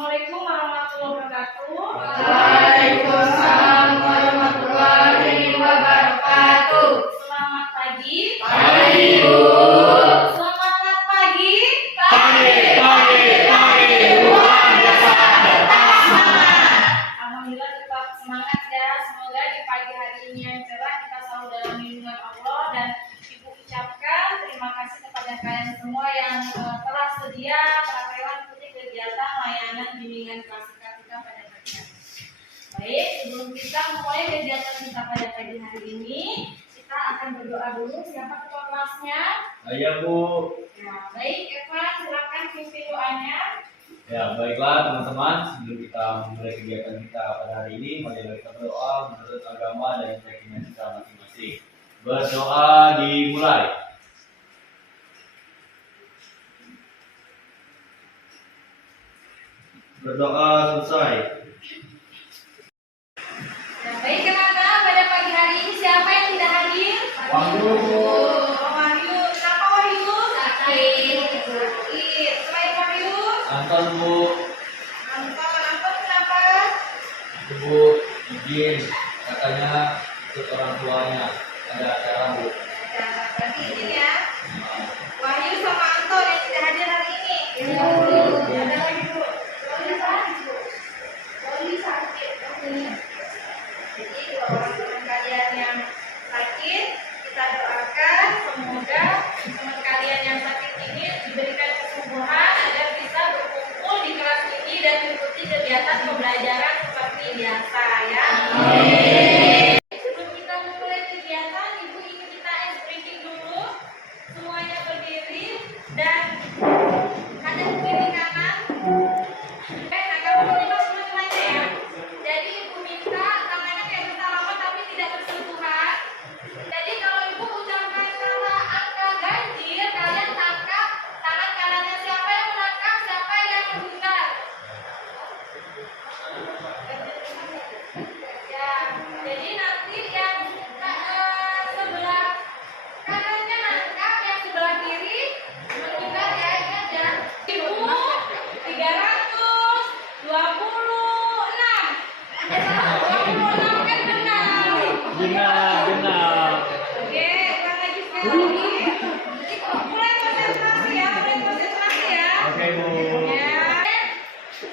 Assalamualaikum warahmatullahi wabarakatuh. Waalaikumsalam warahmatullahi wabarakatuh. Selamat pagi. Pagi, Bu. Selamat pagi. Pagi. Luar biasa tetap semangat. Alhamdulillah tetap semangat ya. Semoga di pagi hari ini yang cerah kita selalu dalam lindungan Allah, dan Ibu ucapkan terima kasih kepada kalian semua yang telah sedia rela mengikuti kegiatan layanan bimbingan klasika kita pada pagi hari. Baik, sebelum kita mulai kegiatan kita pada pagi hari ini, kita akan berdoa dulu. Siapa ketua kelasnya? Saya, Bu. Ya, baik, Eva, silakan pimpin doanya. Ya, baiklah teman-teman, sebelum kita memulai kegiatan kita pada hari ini, mari kita berdoa menurut agama dan keyakinan kita masing-masing. Berdoa dimulai. Berdoa selesai. Ya, baik, kenapa pada pagi hari ini siapa yang tidak hadir? Wahyu. Wahyu, kenapa Wahyu? Sakit. Selain Wahyu, Anton, Bu. Anton kenapa? Itu, Bu, izin katanya ikut orang tuanya ada acara, Bu. Ya, berarti izin ya. Wahyu sama Anton yang tidak hadir hari ini. Ya, Bu. Ada lagi, Bu. Loli sakit, Bu. Loli sakit. Jadi dua orang teman kalian yang sakit, kita doakan semoga teman kalian yang sakit ini diberikan kesembuhan agar bisa berkumpul di kelas ini dan mengikuti kegiatan pembelajaran seperti biasa ya. Sebelum kita mulai kegiatan, Ibu ingin kita briefing dulu. Semuanya berdiri dan ada kiri kanan. Agak berlima teman-temannya ya. Jadi Ibu minta tangannya kayak bersalaman tapi tidak bersentuhan. Jadi kalau Ibu ucapkan kata angka ganjil, kalian tangkap tangan kanannya siapa yang menangkap, siapa yang menghindar. Ya, jadi nanti yang sebelah kanannya nangkap, yang sebelah kiri menghindar ya, ingat ya. 1.326. 26 kan benar. Benar. Oke, ulang lagi sekali lagi. Mulai konsentrasi ya, Oke, Bu. Ya.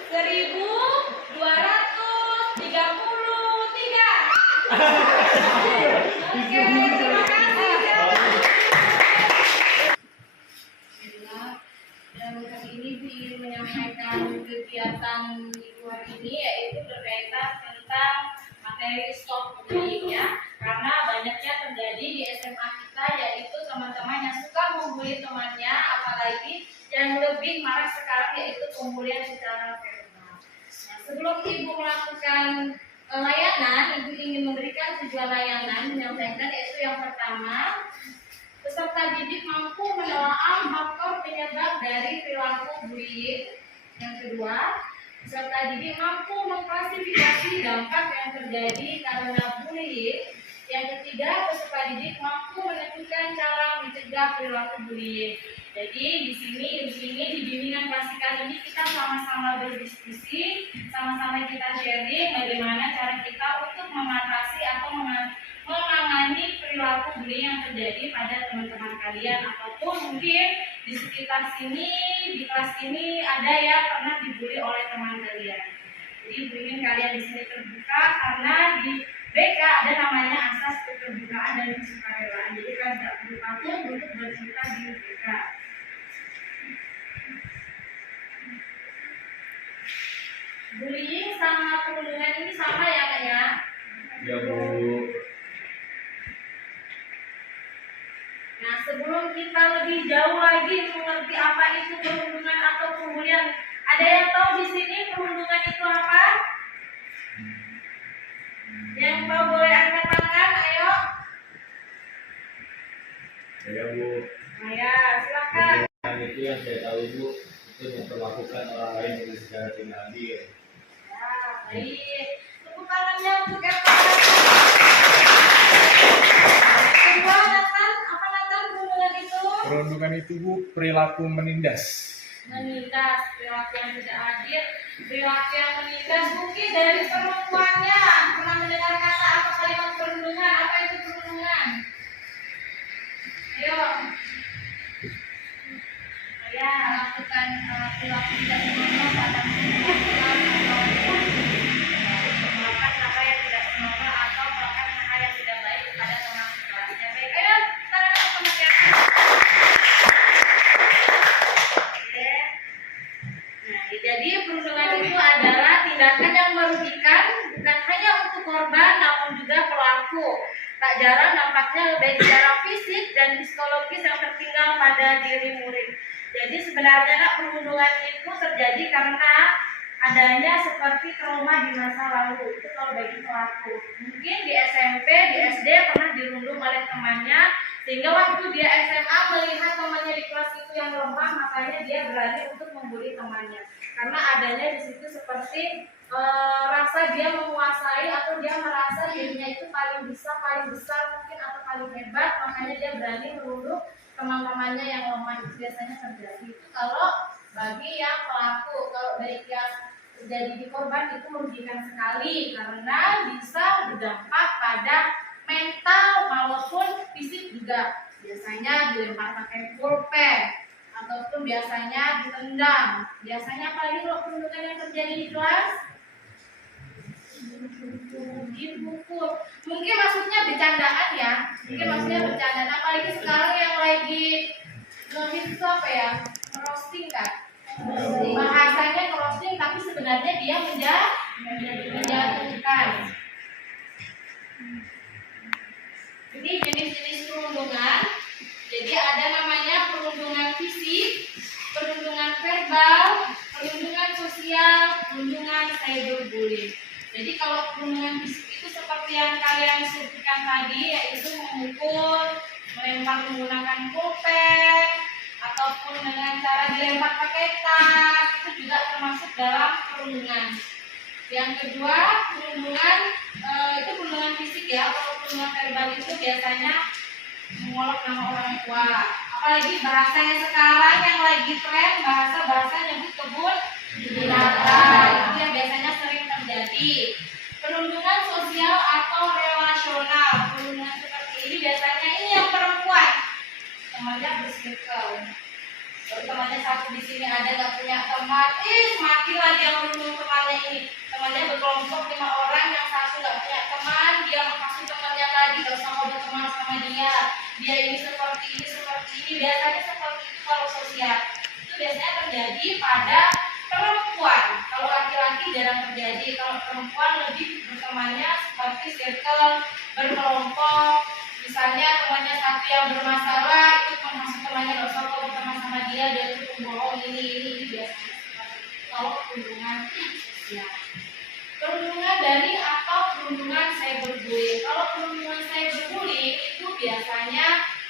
1.233. Oke, terima kasih. Dan kali ini Bu ingin menyampaikan kegiatan Ibu hari ini, yaitu berkaitan tentang materi stop bullying ya. Karena banyaknya terjadi di SMA kita, yaitu teman-teman yang suka membuli temannya, apalagi yang lebih marak sekarang yaitu pembulian secara verbal. Nah, sebelum Ibu melakukan layanan, Ibu ingin memberikan tujuan layanan menyampaikan, yaitu yang pertama, peserta didik mampu menelaah faktor penyebab dari perilaku bullying. Yang kedua, peserta didik mampu mengklasifikasi dampak yang terjadi karena bullying. Yang ketiga, peserta didik mampu menentukan cara mencegah perilaku bullying. Jadi di sini di bimbingan klasika ini kita sama-sama berdiskusi, sama-sama kita sharing bagaimana cara kita untuk mengatasi atau menangani perilaku bullying yang terjadi pada teman-teman kalian, ataupun mungkin di sekitar sini, di kelas ini ada yang pernah dibully oleh teman kalian. Jadi ingin kalian di sini terbuka karena di BK ada namanya asas keterbukaan dan kesukarelaan. Jadi kalian tidak perlu takut untuk bercerita di BK. Bullying sama perundungan ini sama ya Kak ya? Ya, Bu. Nah, sebelum kita lebih jauh lagi mengerti apa itu perundungan atau pembulian, ada yang tahu di sini perundungan itu apa? Yang tahu boleh angkat tangan, ayo. Ya, Bu. Nah ya, silakan. Yang itu yang saya tahu, Bu, itu memperlakukan orang lain dengan secara tidak adil. Ya, baik. Tepuk tangannya untuk Eva. Kedua, Nathan, apa Nathan perundungan itu? Perundungan itu, Bu, perilaku menindas. menindas, perilaku yang tidak adil, perilaku yang menindas. Mungkin dari perempuannya pernah mendengar kata atau kalimat perundungan. Apa itu perundungan? Ayo. Ya, lakukan perilaku tidak senonoh pada melakukan hal yang tidak senonoh atau melakukan hal yang tidak baik kepada teman sekelasnya. Baik, ayo tangan sama siapa? Oke. Nah, jadi perundungan itu adalah tindakan yang merugikan bukan hanya untuk korban namun juga pelaku. Tak jarang nampaknya baik secara fisik dan psikologis yang tertinggal pada diri murid. Jadi sebenarnya perundungan itu terjadi karena adanya seperti trauma di masa lalu. Itu kalau bagi pelaku. Mungkin di SMP, di SD pernah dirundung oleh temannya, sehingga waktu dia SMA melihat temannya di kelas itu yang lemah, makanya dia berani untuk membuli temannya. Karena adanya di situ seperti rasa dia menguasai atau dia merasa dirinya itu paling bisa, paling besar mungkin atau paling hebat, makanya dia berani merundung teman-temannya yang lemah. Itu biasanya terjadi. Itu kalau bagi yang pelaku. Kalau baik yang terjadi di korban itu merugikan sekali karena bisa berdampak pada mental maupun fisik juga. Biasanya dilempar pakai pulpen ataupun biasanya ditendang. Biasanya apalagi kalau perundungan yang terjadi di kelas dipukul. Mungkin maksudnya bercandaan ya. Mungkin maksudnya bercandaan. Apalagi sekarang yang lagi itu apa ya? Roasting kan. Bahasanya roasting tapi sebenarnya dia menjatuhkan. Ini jenis-jenis perundungan. Jadi ada namanya perundungan fisik, perundungan verbal, perundungan sosial, perundungan cyberbullying. Jadi kalau perundungan fisik itu seperti yang kalian sebutkan tadi, yaitu memukul, melempar menggunakan pulpen, ataupun dengan cara dilempar pakai tas, itu juga termasuk dalam perundungan. Yang kedua, perundungan itu perundungan fisik ya. Kalau perundungan verbal itu biasanya mengolok nama orang tua. Apalagi bahasanya sekarang yang lagi tren, bahasa nyebut kebun binatang. Itu yang biasanya sering terjadi. Perundungan sosial atau relasional. Perundungan seperti ini biasanya ini yang perempuan. Temannya bersirkel. Kalau temannya satu di sini ada nggak punya teman, semakinlah dia merundung temannya ini. Temannya berkelompok 5 orang, yang satu nggak punya teman, dia makasih temannya tadi nggak usah mau berteman sama dia. Dia ini seperti ini, seperti ini. Biasanya seperti itu kalau sosial. Itu biasanya terjadi pada perempuan. Kalau laki-laki jarang terjadi. Kalau perempuan lebih bertemannya seperti circle, berkelompok. Misalnya temannya satu yang bermasalah, itu termasuk temannya nggak usah mau berteman sama dia itu pembohong ini biasanya. Kalau perundungan sosial. Perundungan daring atau perundungan cyberbullying. Kalau perundungan cyberbullying itu biasanya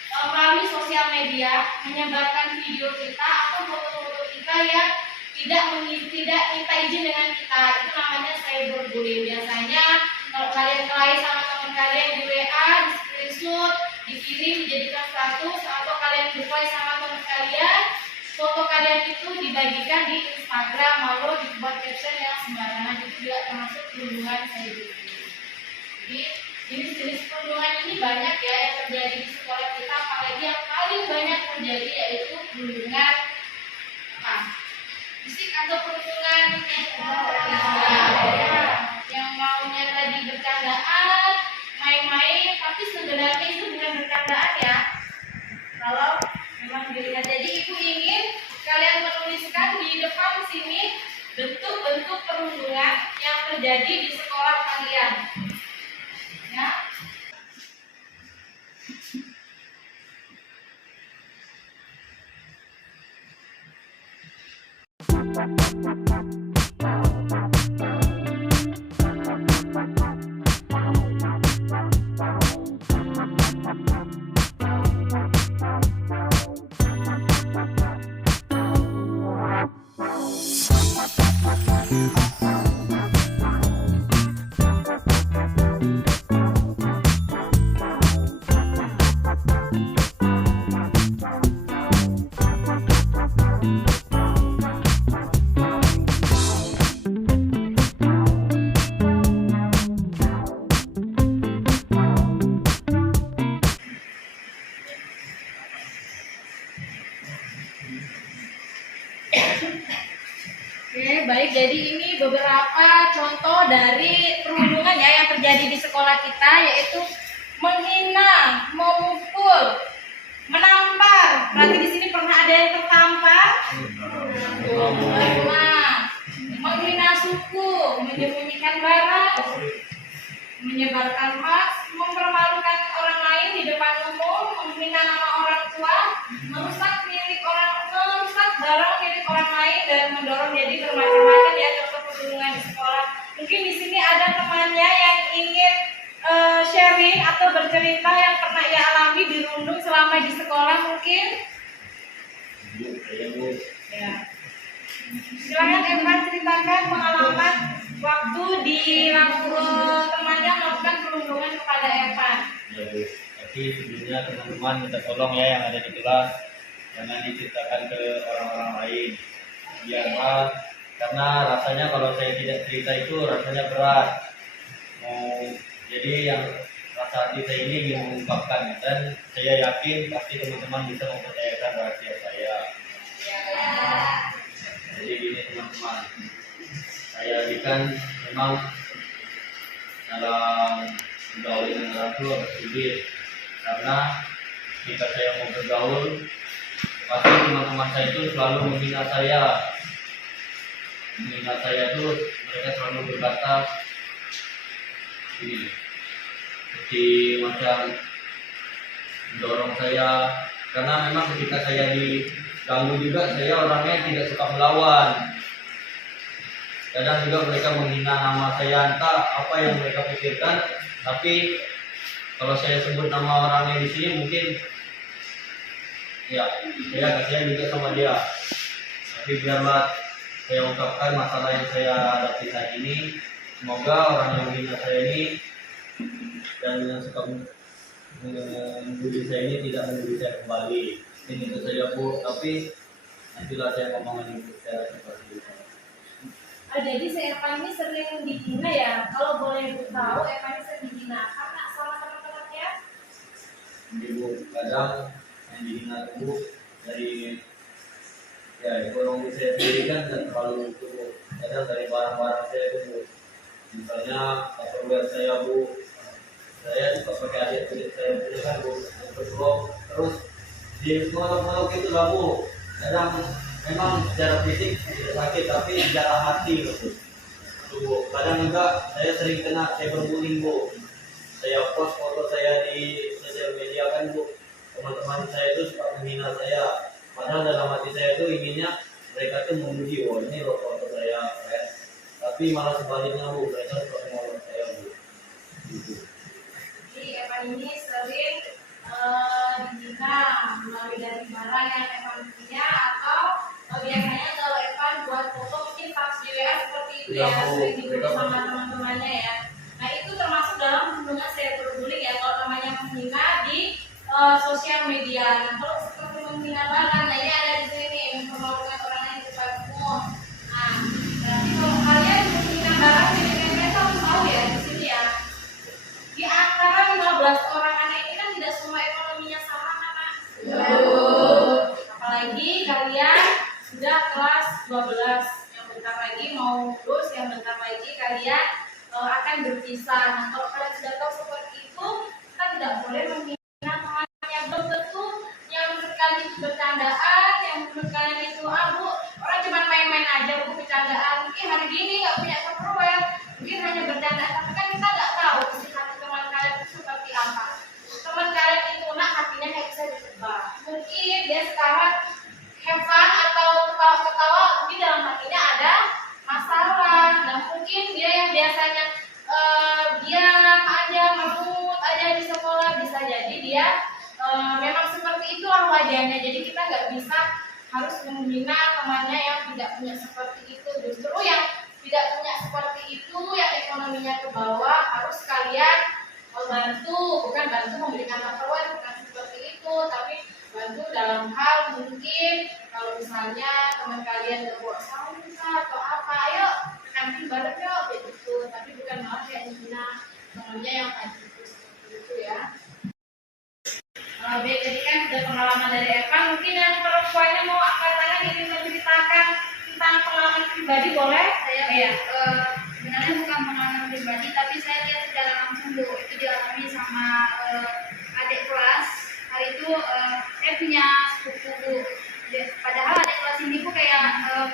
melalui sosial media menyebarkan video kita atau foto-foto kita yang tidak minta izin dengan kita. Itu namanya cyberbullying. Biasanya kalau kalian kelahi sama teman kalian di WA, di screenshot, dikirim dijadikan status, atau kalian berkelahi sama teman kalian, foto kalian itu dibagikan di Instagram, lalu dibuat caption yang sembarangan. Itu juga termasuk perundungan cyberbullying. Jadi jenis-jenis perundungan ini banyak ya yang terjadi di sekolah kita. Apalagi yang paling banyak terjadi yaitu perundungan fisik atau perundungan yang maunya tadi bercandaan, main-main, tapi sebenarnya itu bukan bercandaan ya. Kalau memang dilihat, jadi ibu ingin kalian menuliskan di depan sini bentuk-bentuk perundungan yang terjadi di sekolah kalian. Ya. Oke, baik. Jadi ini beberapa contoh dari perundungan ya yang terjadi di sekolah kita, yaitu menghina, memukul, menampar. Berarti di sini pernah ada yang tertampar? Pernah. Menghina suku, menyembunyikan barang, menyebarkan hoax, mempermalukan orang lain di depan umum, menghina nama orang tua, merusak barang milik orang lain, dan mendorong jadi bermacam-macam ya contoh perundungan di sekolah. Mungkin di sini ada temannya yang ingin sharing atau bercerita yang pernah ia alami dirundung selama di sekolah mungkin. Ya. Silakan Evan ceritakan pengalaman waktu di temannya melakukan perundungan kepada Evan. Ya Bu, tapi sebelumnya teman-teman minta tolong ya yang ada di kelas jangan diceritakan ke orang-orang lain. Biar karena rasanya kalau saya tidak cerita itu rasanya berat. Jadi yang rasa hati saya ini ingin mengungkapkan dan saya yakin pasti teman-teman bisa mempercayakan rahasia saya. Jadi gini teman-teman, saya ini kan memang dalam bergaul dengan orang tua sulit karena ketika saya mau bergaul pasti teman-teman saya itu selalu menghina saya. Menghina saya itu mereka selalu berkata ini seperti macam mendorong saya karena memang ketika saya diganggu juga saya orangnya tidak suka melawan. Kadang juga mereka menghina nama saya, entah apa yang mereka pikirkan, tapi kalau saya sebut nama orangnya di sini mungkin ya saya kasihan juga sama dia. Tapi biarlah saya ungkapkan masalah yang saya hadapi saat ini. Semoga orang yang menghina saya ini dan yang suka membuli saya ini tidak membuli saya kembali. Ini itu saja Bu, tapi nantilah saya ngomongin secara seperti itu. Jadi si Evan ini sering dihina ya. Kalau boleh Bu tahu Evan ini sering dihina karena sama teman-temannya. Ibu kadang yang dihina Bu dari ya ekonomi saya sendiri kan tidak terlalu itu Bu. Kadang dari barang-barang saya itu Bu. Misalnya Tupperware saya Bu, saya suka pakai adik-adik saya itu kan Bu, berblok terus di molok-molok itu lah Bu. Kadang memang secara fisik tidak sakit tapi secara hati Bu. Kadang juga saya sering kena cyberbullying Bu. Saya post foto saya di sosial media kan Bu, teman-teman saya itu suka menghina saya. Padahal dalam hati saya itu inginnya mereka tuh memuji, wah ini loh foto saya keren. Tapi malah sebaliknya Bu, mereka suka ngomong saya Bu. Jadi Evan ini sering dihina melalui dari barang yang Evan punya atau biasanya kalau Evan buat foto mungkin pas di WA seperti itu ya, sering dibully sama teman-temannya ya. Nah itu termasuk dalam perundungan cyberbullying ya, kalau namanya menghina di sosial media. Nah kalau seperti menghina barang, nah ini ada di sini mempermalukan orang lain di depan umum. Nah berarti kalau kalian menghina barang, jadi kalian harus tahu ya di sini ya. Di antara 15 orang anak ini kan tidak semua ekonominya sama anak. Apalagi kalian sudah kelas 12, yang bentar lagi mau lulus, yang bentar lagi kalian akan berpisah. Nah kalau kalian sudah tahu seperti itu, kita tidak boleh menghina temannya. Belum tentu yang menurut kalian itu bercandaan, yang menurut kalian itu Bu, orang cuma main-main aja Bu, bercandaan. Mungkin hari gini nggak punya Tupperware, mungkin hanya bercandaan, tapi kan kita nggak tahu isi hati teman kalian itu seperti apa. Teman kalian itu hatinya nggak bisa ditebak. Mungkin dia sekarang have fun atau ketawa-ketawa, mungkin dalam hatinya ada masalah. Nah mungkin dia yang biasanya diam aja, merut aja di sekolah, bisa jadi dia memang seperti itulah wajahnya. Jadi kita nggak bisa harus menghina temannya yang tidak punya seperti itu. Justru yang tidak punya seperti itu, yang ekonominya ke bawah, harus kalian membantu, bukan bantu memberikan Tupperware, bukan seperti itu, tapi bantu dalam hal mungkin kalau misalnya teman kalian nggak bawa saus atau apa, ayo ke kantin bareng yuk begitu, tapi bukan malah kayak menghina temannya yang tadi itu seperti itu ya. Jadi kan udah pengalaman dari Evan, mungkin yang perempuannya mau apa pribadi boleh? Saya Iya. sebenarnya bukan pengalaman pribadi, tapi saya lihat secara langsung Bu, itu dialami sama adik kelas. Hari itu saya punya sepupu Bu. Padahal adik kelas ini Bu kayak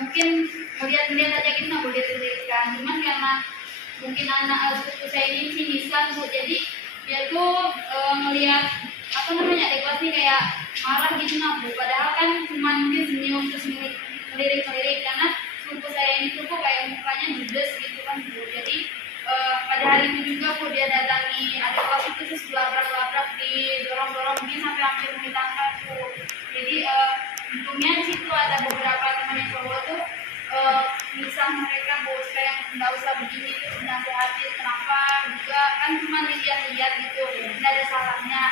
mungkin melihat-lihat aja gitu nggak boleh dilihatkan. Cuman karena mungkin anak sepupu saya ini sinisan Bu, jadi dia tuh ngelihat apa namanya adik kelas ini kayak marah gitu nah Bu. Padahal kan cuma mungkin senyum terus melirik-lirik karena sepupu saya ini tuh kok kayak mukanya judes gitu kan Bu. Jadi pada hari itu juga Bu dia datangi adik kelas itu terus labrak-labrak didorong-dorong dia sampai hampir menitangkan Bu. Jadi untungnya di situ ada beberapa teman yang cowok tuh misah mereka Bu supaya nggak usah begini terus nasihatin kenapa juga kan cuma lihat-lihat gitu nggak ada salahnya.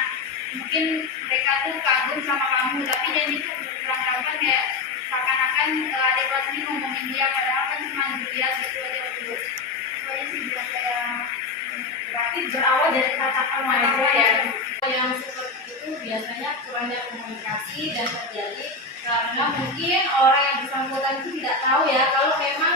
Mungkin mereka tuh kagum sama kamu tapi jangan itu kurang-kurang kayak seakan-akan adik kelas ini ngomongin dia padahal kan cuma dilihat gitu aja Bu. Soalnya sih biar saya Berarti berawal dari kata remaja ya. Yang seperti itu biasanya kurangnya komunikasi dan terjadi karena mungkin orang yang bersangkutan itu tidak tahu ya kalau memang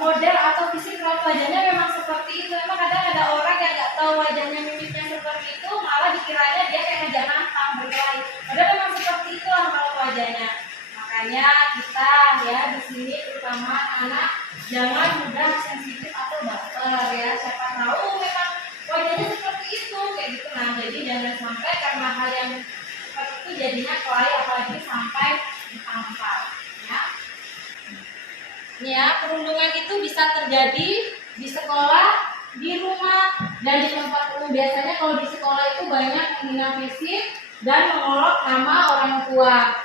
model atau fisik raut wajahnya memang seperti itu. Memang kadang ada orang yang nggak tahu wajahnya mimiknya seperti itu malah dikiranya dia kayak ngajak nantang berkelahi. Padahal memang seperti itu raut wajahnya. Makanya kita ya di sini terutama anak jangan mudah sensitif atau baper ya. Siapa tahu memang wajahnya seperti itu kayak gitu. Nah jadi jangan sampai karena hal yang seperti itu jadinya kelahi apalagi sampai ditampar ya. Ini ya perundungan itu bisa terjadi di sekolah, di rumah dan di tempat umum. Biasanya kalau di sekolah itu banyak menghina fisik dan mengolok nama orang tua.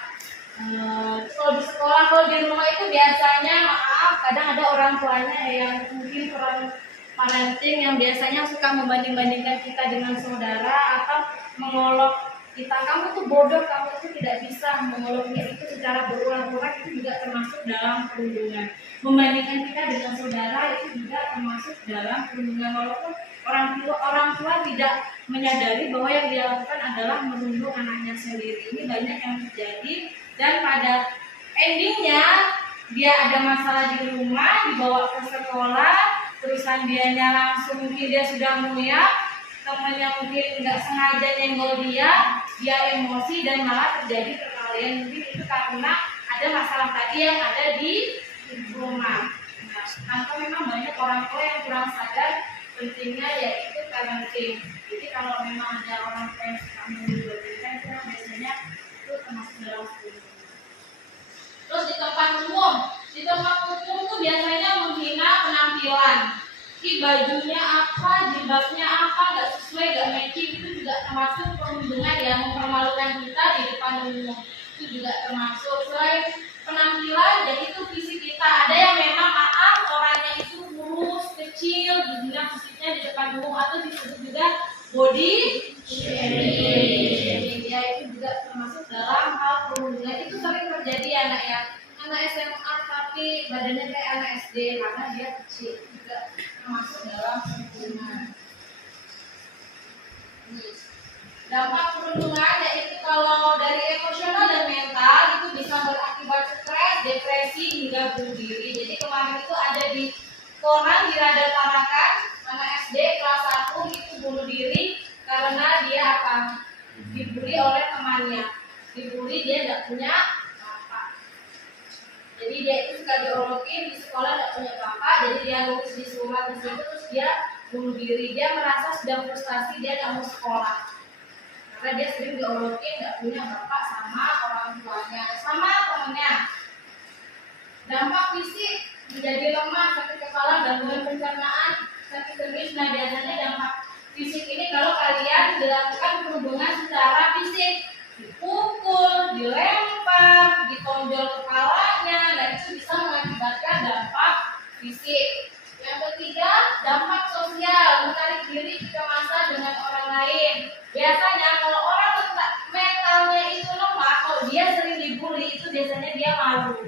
Kalau di sekolah, kalau di rumah itu biasanya maaf kadang ada orang tuanya yang mungkin kurang parenting yang biasanya suka membanding-bandingkan kita dengan saudara atau mengolok kita, kamu tuh bodoh, kamu tuh tidak bisa. Mengoloknya itu secara berulang-ulang itu juga termasuk dalam perundungan. Membandingkan kita dengan saudara itu juga termasuk dalam perundungan walaupun orang tua tidak menyadari bahwa yang dia lakukan adalah merundung anaknya sendiri. Ini banyak yang terjadi dan pada endingnya dia ada masalah di rumah dibawa ke sekolah terusan dianya langsung mungkin dia sudah nguyak temannya mungkin nggak sengaja nyenggol dia emosi dan malah terjadi perkelahian mungkin itu karena ada masalah tadi yang ada di rumah. Nah, atau memang banyak orang tua yang kurang sadar pentingnya yaitu parenting. Jadi kalau memang ada orang tua yang suka memberikan itu biasanya itu termasuk dalam perundungan. Terus di tempat umum itu biasanya menghina penampilan. Bajunya apa, jilbabnya apa, nggak sesuai, nggak matching, itu juga termasuk perundungan yang mempermalukan kita di depan umum. Itu juga termasuk. Selain penampilan, jadi itu fisik kita. Ada yang memang maaf orangnya itu kurus, kecil, dibilang fisiknya di depan umum atau disebut juga body shaming. Ya itu juga termasuk dalam hal perundungan. Itu sering terjadi anak ya. Anak SMA tapi badannya kayak anak SD karena dia kecil juga termasuk dalam perundungan. Dampak perundungan yaitu kalau dari emosional dan mental itu bisa berakibat stres, depresi hingga bunuh diri. Jadi kemarin itu ada di koran di Radar Tarakan anak SD kelas 1 itu bunuh diri karena dia dibully oleh temannya. Dibully dia tidak punya bapak. Jadi dia itu suka diolokin di sekolah tidak punya bapak, jadi dia nulis di surat di situ terus dia bunuh diri. Dia merasa sudah frustasi, dia tidak mau sekolah karena dia sering diolokin tidak punya bapak sama orang tuanya, sama temennya. Dampak fisik menjadi lemah, sakit kepala, gangguan pencernaan, sakit serius. Nah biasanya dampak fisik ini kalau kalian dilakukan perhubungan secara fisik, dipukul, dilempar, ditonjol kepalanya, dan itu bisa mengakibatkan dampak fisik. Yang ketiga, dampak sosial, menarik diri kecemasan dengan orang lain. Biasanya kalau orang mentalnya itu lemah, kalau dia sering dibully itu biasanya dia malu.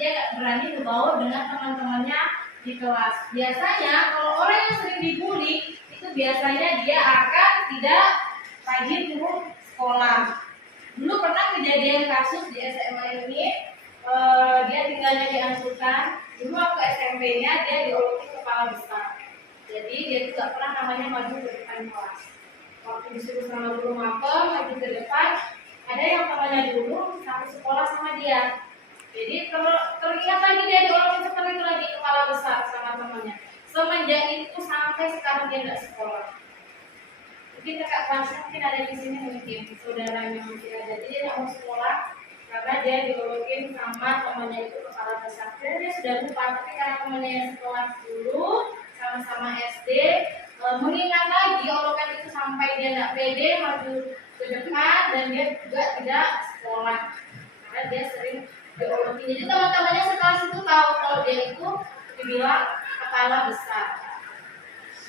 Dia nggak berani berbaur dengan teman-temannya di kelas. Biasanya kalau orang yang sering dibully itu biasanya dia akan tidak rajin turun sekolah. Dulu pernah kejadian kasus di SMA ini, dia tinggalnya di angkutan, Dulu waktu SMP-nya dia diologi kepala besar. Jadi dia tidak pernah namanya maju ke depan kelas. Waktu disuruh sama guru mapel maju ke depan, ada yang temannya dulu satu sekolah sama dia. Jadi teringat lagi dia diologi seperti itu lagi kepala besar sama temannya. Semenjak itu sampai sekarang dia tidak sekolah. Mungkin kakak kelasnya mungkin ada di sini, mungkin saudaranya masih ada. Jadi dia tidak mau sekolah karena dia diologin sama temannya itu kepala besar. Jadi dia sudah lupa, tapi karena temannya yang sekolah dulu sama-sama SD, mengingat lagi olokan itu sampai dia tidak pede maju ke depan dan dia juga tidak sekolah karena dia sering diologi. Jadi teman-temannya sekelas itu tahu kalau dia itu dibilang kepala besar.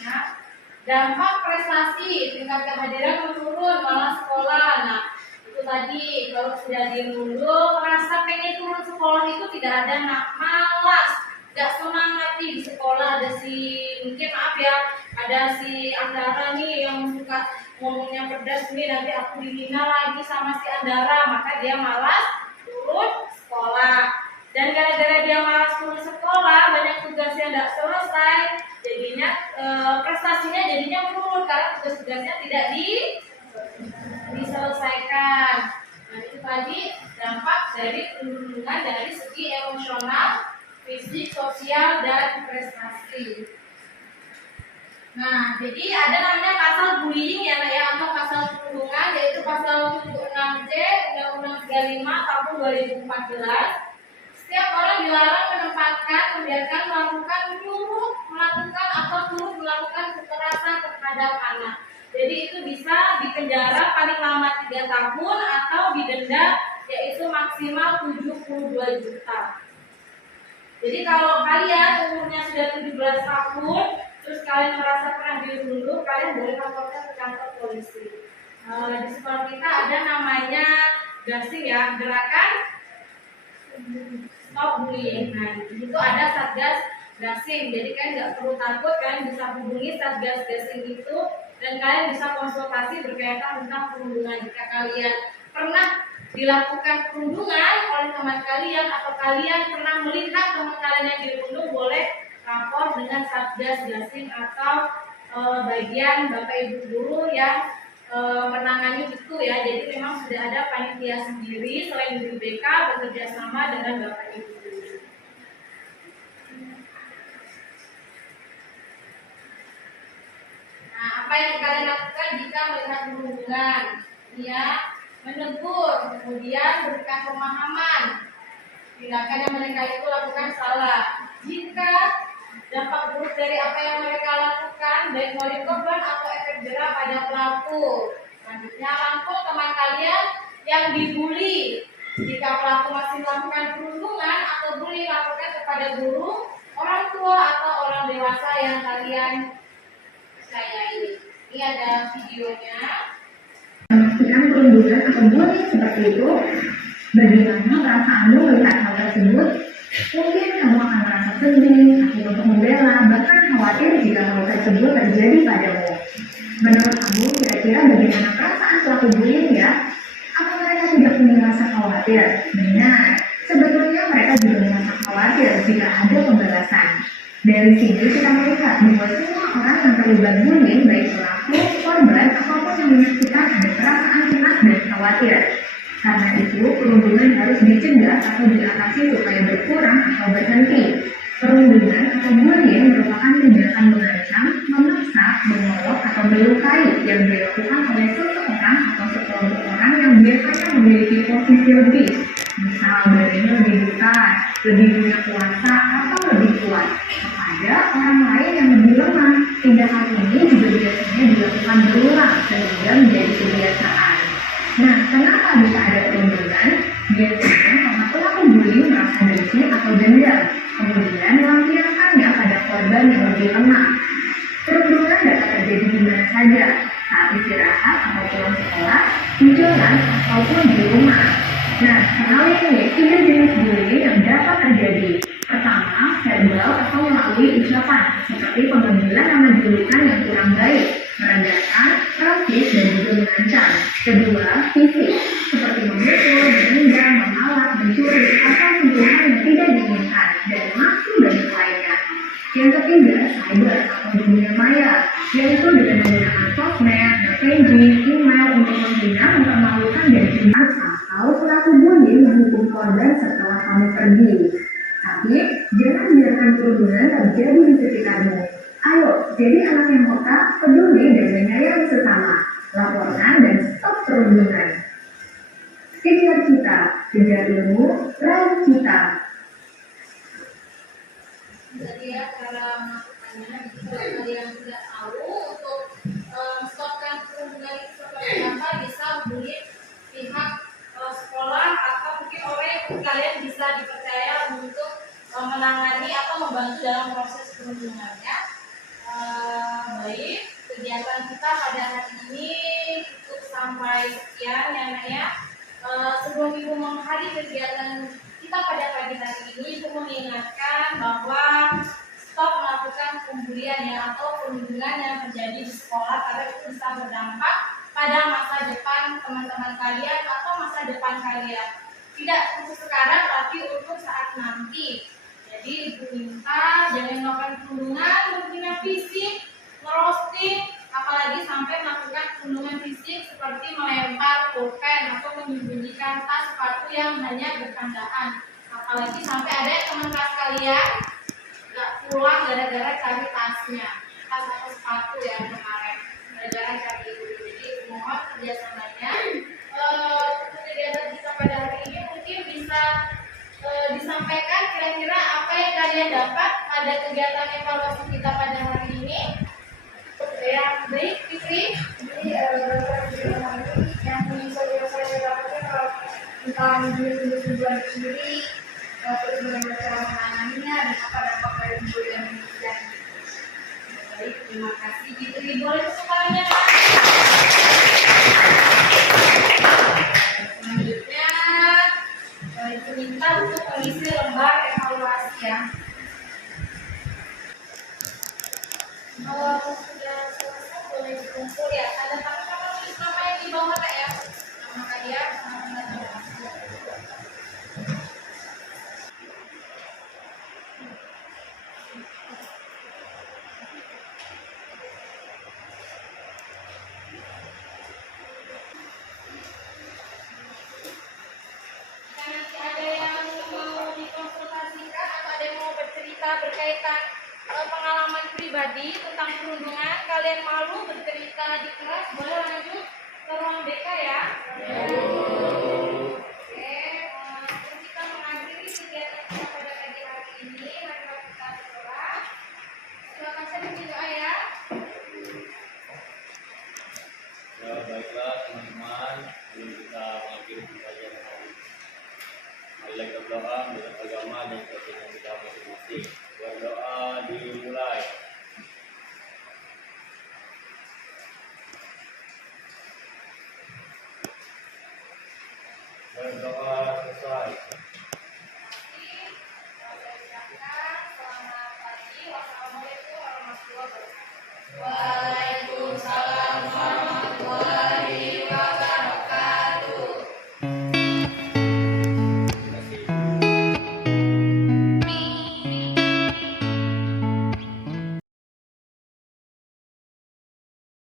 Nah, dampak prestasi tingkat kehadiran menurun malah sekolah. Nah, itu tadi kalau sudah diem dulu merasa pengen turun sekolah itu tidak ada, malas, tidak semangat nih di sekolah. Ada si mungkin maaf ya, ada si Andara nih yang suka ngomongnya pedas nih, nanti aku dihina lagi sama si Andara, maka dia malas turun sekolah. Dan gara-gara dia malas turun sekolah, banyak tugas yang tidak selesai, jadinya prestasinya jadinya menurun karena tugas-tugasnya tidak diselesaikan. Nah, itu tadi dampak dari penurunan dari segi emosional, fisik, sosial, dan prestasi. Nah, jadi ada namanya pasal bullying ya, atau pasal perundungan, yaitu pasal 76C Undang-Undang 35 tahun 2014. Setiap orang dilarang menempatkan, membiarkan, melakukan atau turut melakukan kekerasan terhadap anak. Jadi itu bisa dipenjara paling lama 3 tahun atau didenda yaitu maksimal 72 juta. Jadi kalau kalian umurnya sudah 17 tahun, terus kalian merasa pernah dirundung, kalian boleh laporkan ke kantor polisi. Di sekolah kita ada namanya gasing ya, gerakan stop bullying. Nah, di situ ada satgas gasing. Jadi kalian nggak perlu takut, kalian bisa hubungi satgas gasing itu dan kalian bisa konsultasi berkaitan tentang perundungan. Jika kalian pernah dilakukan perundungan oleh teman kalian atau kalian pernah melihat teman kalian yang dirundung, boleh lapor dengan satgas gasing atau bagian bapak ibu guru yang menangani itu ya. Jadi memang sudah ada panitia sendiri selain guru BK bekerja sama dengan bapak ibu guru. Nah, apa yang kalian lakukan jika melihat perundungan? Ya, menegur, kemudian berikan pemahaman. Tindakan yang mereka itu lakukan salah. Jika dampak buruk dari apa yang mereka lakukan, baik dari korban atau efek jerah pada pelaku. Selanjutnya, rangkul teman kalian yang dibully. Jika pelaku masih melakukan perundungan atau bully, laporkan kepada guru, orang tua atau orang dewasa yang kalian percayai. Ini ada videonya. Memastikan perundungan atau bullying seperti itu, bagaimana perasaanmu melihat hal tersebut? Mungkin kamu akan merasa sedih, sakit untuk membela, bahkan khawatir jika hal tersebut terjadi padamu. Menurut kamu, kira-kira bagaimana perasaan pelaku bullying ya? Apa mereka tidak punya rasa khawatir? Benar, sebetulnya mereka juga merasa khawatir jika ada pembalasan. Dari sini kita melihat bahwa semua orang yang terlibat bullying, baik pelaku, korban, ataupun yang menyaksikan, ada perasaan cemas dan khawatir. Karena itu, perundungan harus dicegah atau diatasi supaya berkurang atau berhenti. Perundungan atau bullying merupakan tindakan mengancam, memaksa, menolong, atau melukai yang dilakukan oleh seseorang atau sekelompok orang yang biasanya memiliki posisi lebih. Misal badannya lebih besar, lebih punya kuasa, atau lebih kuat kepada orang lain yang lebih lemah. Tindakan ini juga biasanya dilakukan berulang sehingga menjadi kebiasaan. Nah, kenapa bisa ada perundungan? Biasanya karena pelaku bullying merasa benci atau dendam, kemudian melampiaskannya pada korban yang lebih lemah. Perundungan dapat terjadi di mana saja, saat istirahat atau pulang sekolah, di jalan, ataupun di rumah. Nah, kenali ini 3 jenis bullying yang dapat terjadi. Pertama, verbal atau melalui ucapan, seperti pemanggilan nama julukan yang kurang baik, merendahkan, rasis, dan juga mengancam. Kedua, fisik, seperti memukul, menendang, mengalap, mencuri, atau sentuhan yang tidak diinginkan dan masuk Yang ketiga, cyber atau dunia maya, yaitu dengan menggunakan sosmed, messaging, email untuk menghina, mempermalukan, dan hina atau pelaku bully menghukum korban setelah kamu pergi. Tapi, jangan biarkan perundungan terjadi di sekitarmu. Ayo, jadi anak yang peka, peduli, dan menyayangi sesama. Laporkan dan stop perundungan. Kejar cita, kejar ilmu, raih cita. Jadi ya cara melakukannya, jika kalian tidak tahu untuk stopkan perundungan itu seperti apa, bisa hubungi pihak sekolah atau mungkin orang yang kalian bisa dipercaya untuk menangani atau membantu dalam proses perundungannya. Baik, kegiatan kita pada hari ini cukup sampai sekian ya Nak ya. Sebelum Ibu mengakhiri kegiatan kita pada pagi hari ini, Ibu mengingatkan bahwa stop melakukan pembulian ya atau perundungan yang terjadi di sekolah karena itu bisa berdampak pada masa depan teman-teman kalian atau masa depan kalian. Tidak untuk sekarang tapi untuk saat nanti. Jadi Ibu minta jangan melakukan perundungan mungkin fisik, ngerosting, apalagi sampai melakukan perundungan fisik seperti melempar pulpen atau menyembunyikan tas sepatu yang hanya bercandaan. Apalagi sampai ada teman kelas kalian nggak pulang gara-gara cari tasnya, tas atau sepatu yang kemarin gara-gara cari itu. Jadi mohon kerjasamanya. Kegiatan kita pada hari ini mungkin bisa disampaikan kira-kira apa yang kalian dapat pada kegiatan evaluasi kita pada hari ini. Ya, baik, Fitri. Jadi yang saya dapatkan kalau tentang tujuan sendiri, terus bagaimana cara menanganinya dan apa dampak dari pembulian dan Baik, terima kasih. Fitri, boleh semuanya. Selanjutnya, Ibu minta untuk mengisi lembar evaluasi ya. Kalau sudah selesai boleh dikumpul ya. Ada sama-sama tulis nama yang di bawah Kak ya. Nama kalian sama teman-teman. Jika nanti ada yang mau dikonsultasikan atau ada yang mau bercerita berkaitan pengalaman pribadi tentang perundungan, kalian malu bercerita di kelas, boleh lanjut ke ruang BK ya. Oke, sebelum kita mengakhiri kegiatan kita pada pagi hari ini, mari kita berdoa. Silakan saya berdoa ya. Ya baiklah teman-teman, sebelum kita mengakhiri kajian hari ini, marilah kita berdoa menurut agama dan keyakinan kita masing-masing. Berdoa dimulai.